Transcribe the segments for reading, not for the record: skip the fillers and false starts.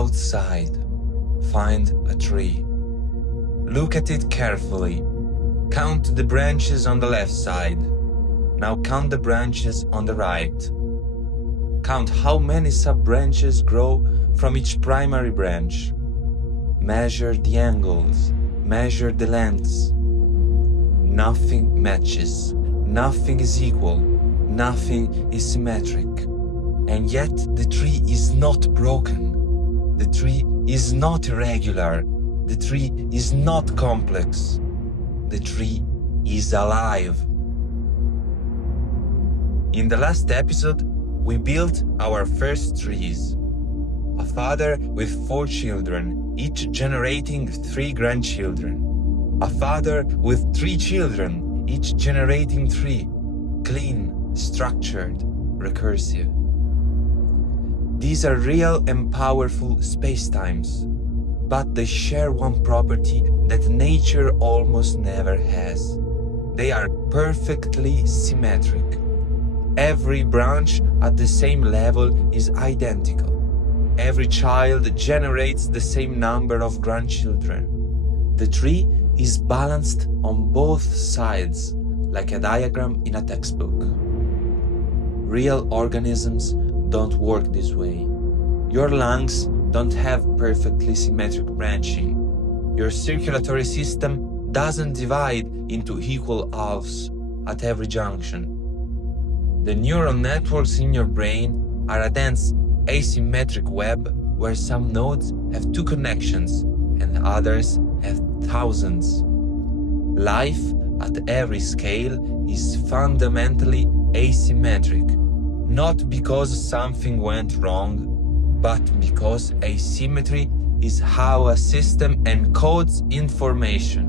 outside. Find a tree. Look at it carefully. Count the branches on the left side. Now count the branches on the right. Count how many sub-branches grow from each primary branch. Measure the angles. Measure the lengths. Nothing matches. Nothing is equal. Nothing is symmetric. And yet the tree is not broken. The tree is not irregular. The tree is not complex. The tree is alive. In the last episode, we built our first trees. A father with 4 children, each generating 3 grandchildren. A father with 3 children, each generating 3. Clean, structured, recursive. These are real and powerful spacetimes, but they share one property that nature almost never has. They are perfectly symmetric. Every branch at the same level is identical. Every child generates the same number of grandchildren. The tree is balanced on both sides, like a diagram in a textbook. Real organisms don't work this way. Your lungs don't have perfectly symmetric branching. Your circulatory system doesn't divide into equal halves at every junction. The neural networks in your brain are a dense asymmetric web where some nodes have 2 connections and others have thousands. Life at every scale is fundamentally asymmetric, not because something went wrong, but because asymmetry is how a system encodes information.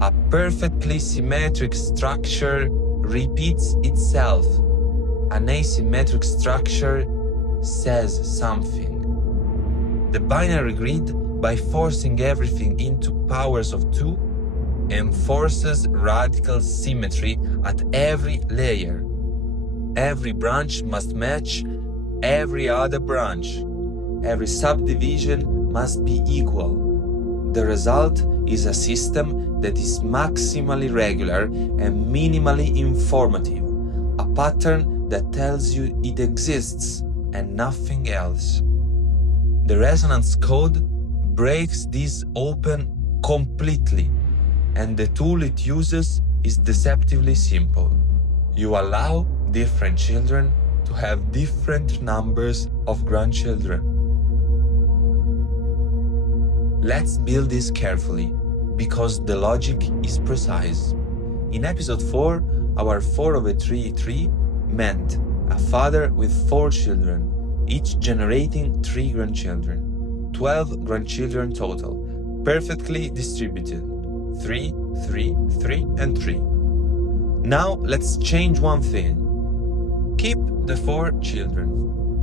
A perfectly symmetric structure repeats itself. An asymmetric structure says something. The binary grid, by forcing everything into powers of 2, enforces radical symmetry at every layer. Every branch must match every other branch. Every subdivision must be equal. The result is a system that is maximally regular and minimally informative, a pattern that tells you it exists and nothing else. The resonance code breaks this open completely, and the tool it uses is deceptively simple. You allow different children to have different numbers of grandchildren. Let's build this carefully, because the logic is precise. In episode 4, our 4/3 tree meant a father with 4 children, each generating 3 grandchildren. 12 grandchildren total, perfectly distributed. 3, 3, 3, and 3. Now let's change one thing. Keep the 4 children,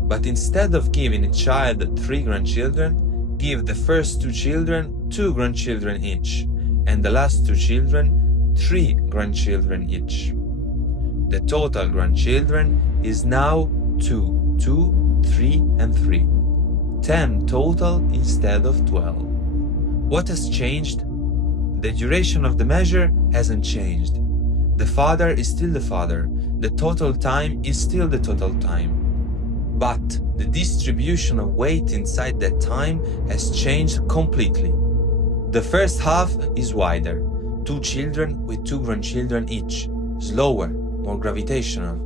but instead of giving a child 3 grandchildren, give the first 2 children 2 grandchildren each, and the last 2 children 3 grandchildren each. The total grandchildren is now 2, 2, 3, and 3. 10 total instead of 12. What has changed? The duration of the measure hasn't changed. The father is still the father. The total time is still the total time. But the distribution of weight inside that time has changed completely. The first half is wider, 2 children with 2 grandchildren each, slower, more gravitational.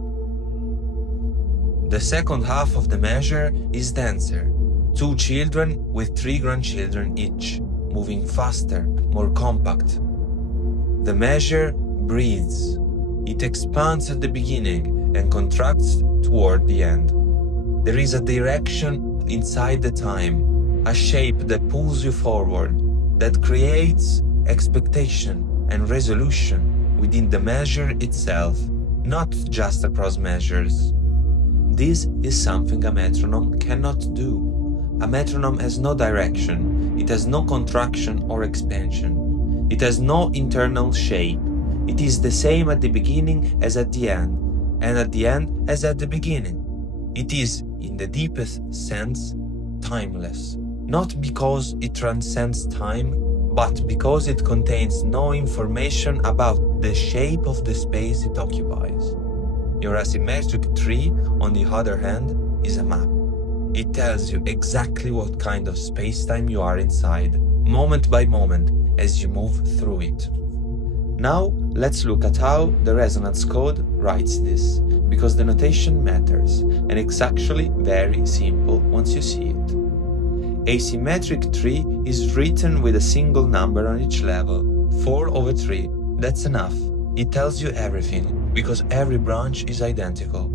The second half of the measure is denser, 2 children with 3 grandchildren each, moving faster, more compact. The measure breathes. It expands at the beginning and contracts toward the end. There is a direction inside the time, a shape that pulls you forward, that creates expectation and resolution within the measure itself, not just across measures. This is something a metronome cannot do. A metronome has no direction, it has no contraction or expansion, it has no internal shape. It is the same at the beginning as at the end, and at the end as at the beginning. It is, in the deepest sense, timeless. not because it transcends time, but because it contains no information about the shape of the space it occupies. Your asymmetric tree, on the other hand, is a map. It tells you exactly what kind of space-time you are inside, moment by moment, as you move through it. Now, let's look at how the resonance code writes this, because the notation matters, and it's actually very simple once you see it. A symmetric tree is written with a single number on each level, 4/3. That's enough. It tells you everything, because every branch is identical.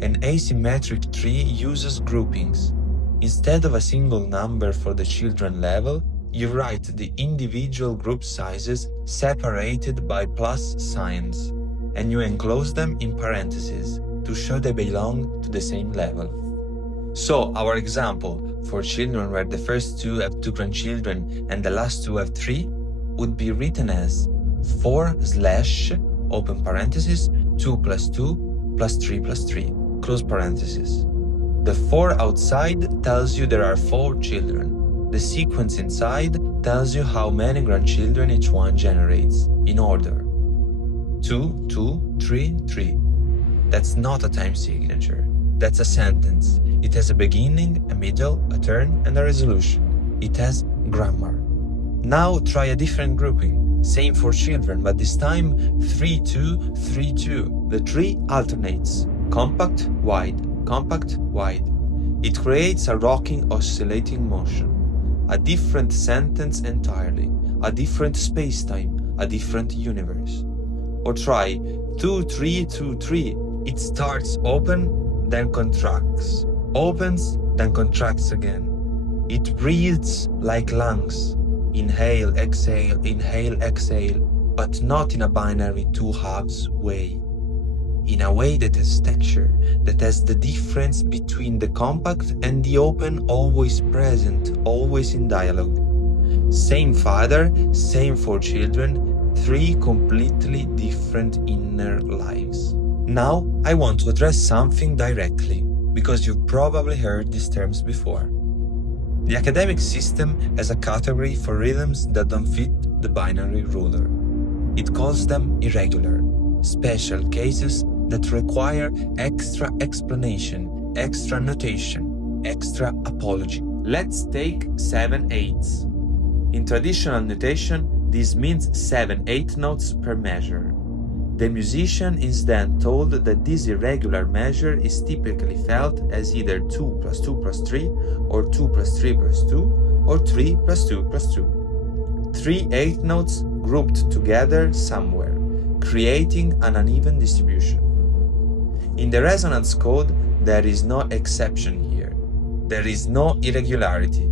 An asymmetric tree uses groupings. Instead of a single number for the children level, you write the individual group sizes separated by plus signs, and you enclose them in parentheses to show they belong to the same level. So, our example, for children where the first two have 2 grandchildren and the last 2 have 3, would be written as 4/ open parenthesis 2 + 2 + 3 + 3, close parenthesis. The 4 outside tells you there are 4 children. The sequence inside tells you how many grandchildren each one generates, in order. 2, 2, 3, 3. That's not a time signature. That's a sentence. It has a beginning, a middle, a turn, and a resolution. It has grammar. Now try a different grouping. Same for children, but this time 3, 2, 3, 2. The tree alternates. Compact, wide, compact, wide. It creates a rocking, oscillating motion. A different sentence entirely. A different space-time. A different universe. Or try 2, 3, 2, 3. It starts open, then contracts. Opens, then contracts again. It breathes like lungs. Inhale, exhale, but not in a binary 2 halves way. In a way that has texture, that has the difference between the compact and the open always present, always in dialogue. Same father, same 4 children, 3 completely different inner lives. Now, I want to address something directly, because you've probably heard these terms before. The academic system has a category for rhythms that don't fit the binary ruler. It calls them irregular, special cases that require extra explanation, extra notation, extra apology. Let's take 7/8. In traditional notation, this means 7 8 notes per measure. The musician is then told that this irregular measure is typically felt as either 2 + 2 + 3, or 2 + 3 + 2, or 3 + 2 + 2. 3 8 notes grouped together somewhere, creating an uneven distribution. In the resonance code, there is no exception here. There is no irregularity.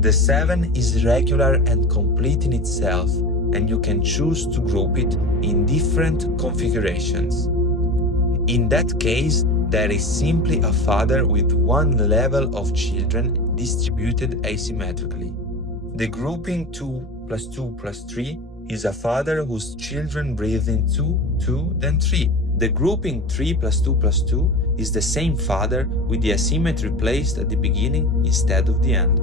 The 7 is regular and complete in itself, and you can choose to group it in different configurations. In that case, there is simply a father with one level of children distributed asymmetrically. The grouping 2 + 2 + 3 is a father whose children breathe in 2, 2, then 3. The grouping 3 + 2 + 2 is the same father with the asymmetry placed at the beginning instead of the end.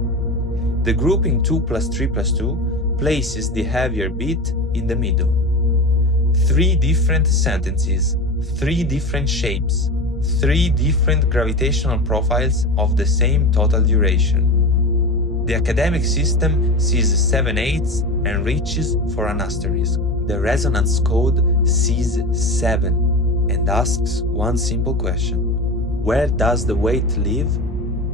The grouping 2 + 3 + 2 places the heavier bit in the middle. 3 different sentences, 3 different shapes, 3 different gravitational profiles of the same total duration. The academic system sees 7/8 and reaches for an asterisk. The resonance code sees 7 and asks one simple question: where does the weight live?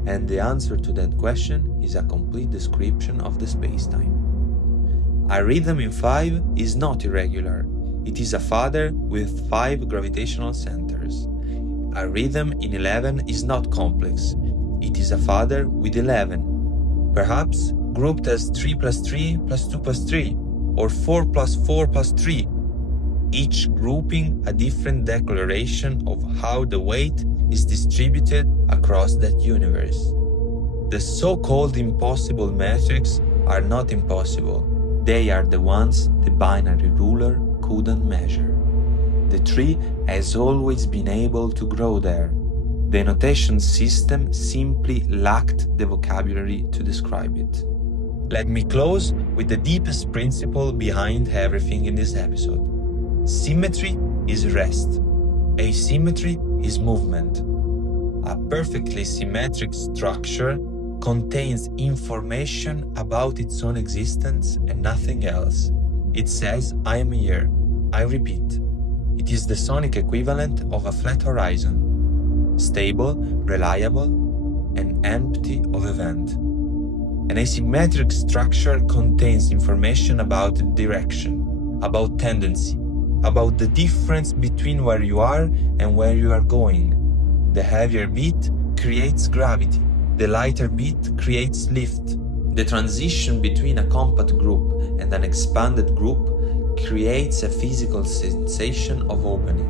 And the answer to that question is a complete description of the spacetime. A rhythm in 5 is not irregular. It is a father with 5 gravitational centers. A rhythm in 11 is not complex. It is a father with 11. Perhaps grouped as 3 + 3 + 2 + 3, or 4 + 4 + 3. Each grouping a different declaration of how the weight is distributed across that universe. The so-called impossible metrics are not impossible. They are the ones the binary ruler couldn't measure. The tree has always been able to grow there. The notation system simply lacked the vocabulary to describe it. Let me close with the deepest principle behind everything in this episode. Symmetry is rest. Asymmetry is movement. A perfectly symmetric structure contains information about its own existence and nothing else. It says, I am here. I repeat. It is the sonic equivalent of a flat horizon. Stable, reliable, and empty of event. An asymmetric structure contains information about direction, about tendency, about the difference between where you are and where you are going. The heavier beat creates gravity. The lighter beat creates lift. The transition between a compact group and an expanded group creates a physical sensation of opening,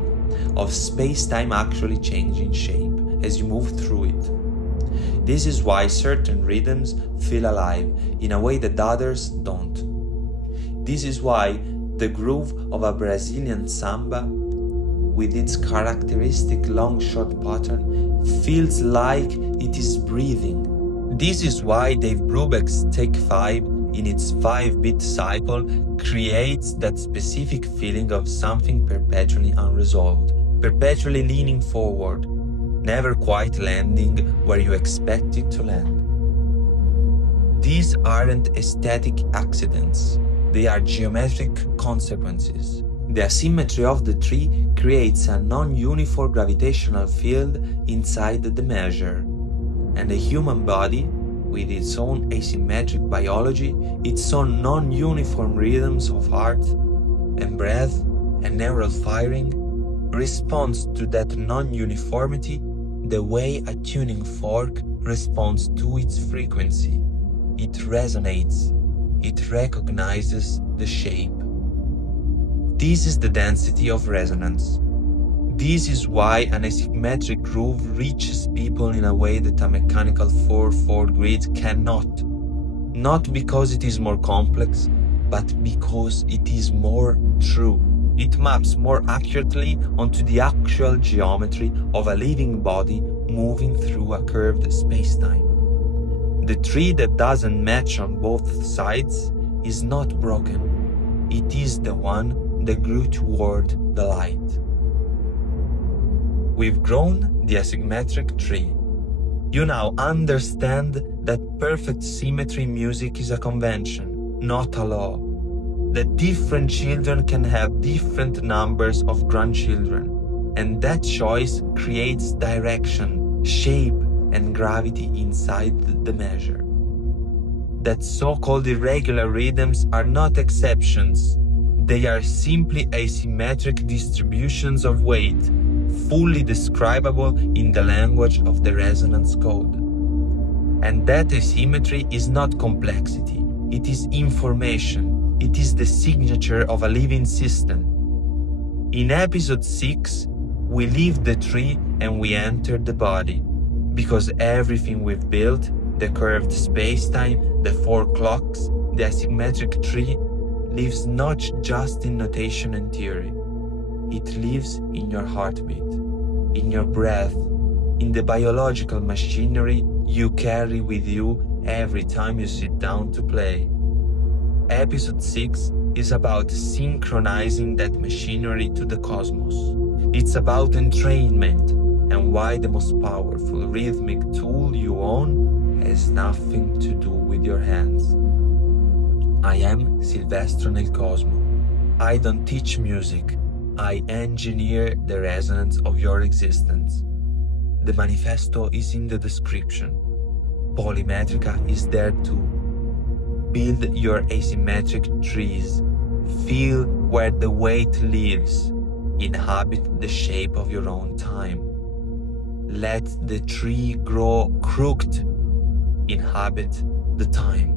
of space-time actually changing shape as you move through it. This is why certain rhythms feel alive in a way that others don't. This is why the groove of a Brazilian samba, with its characteristic long-short pattern, feels like it is breathing. This is why Dave Brubeck's Take 5 in its 5-beat cycle creates that specific feeling of something perpetually unresolved, perpetually leaning forward, never quite landing where you expect it to land. These aren't aesthetic accidents, they are geometric consequences. The asymmetry of the tree creates a non-uniform gravitational field inside the measure, and the human body, with its own asymmetric biology, its own non-uniform rhythms of heart and breath and neural firing, responds to that non-uniformity the way a tuning fork responds to its frequency. It resonates. It recognizes the shape. This is the density of resonance. This is why an asymmetric groove reaches people in a way that a mechanical 4/4 grid cannot. Not because it is more complex, but because it is more true. It maps more accurately onto the actual geometry of a living body moving through a curved spacetime. The tree that doesn't match on both sides is not broken. It is the one that grew toward the light. We've grown the asymmetric tree. You now understand that perfect symmetry music is a convention, not a law. That different children can have different numbers of grandchildren, and that choice creates direction, shape, and gravity inside the measure. That so-called irregular rhythms are not exceptions. They are simply asymmetric distributions of weight, fully describable in the language of the resonance code. And that asymmetry is not complexity, it is information, it is the signature of a living system. In episode 6, we leave the tree and we enter the body, because everything we've built, the curved spacetime, the 4 clocks, the asymmetric tree, lives not just in notation and theory. It lives in your heartbeat, in your breath, in the biological machinery you carry with you every time you sit down to play. Episode 6 is about synchronizing that machinery to the cosmos. It's about entrainment and why the most powerful rhythmic tool you own has nothing to do with your hands. I am Silvestro nel Cosmo. I don't teach music. I engineer the resonance of your existence. The manifesto is in the description. Polymetrica is there too. Build your asymmetric trees. Feel where the weight lives. Inhabit the shape of your own time. Let the tree grow crooked. Inhabit the time.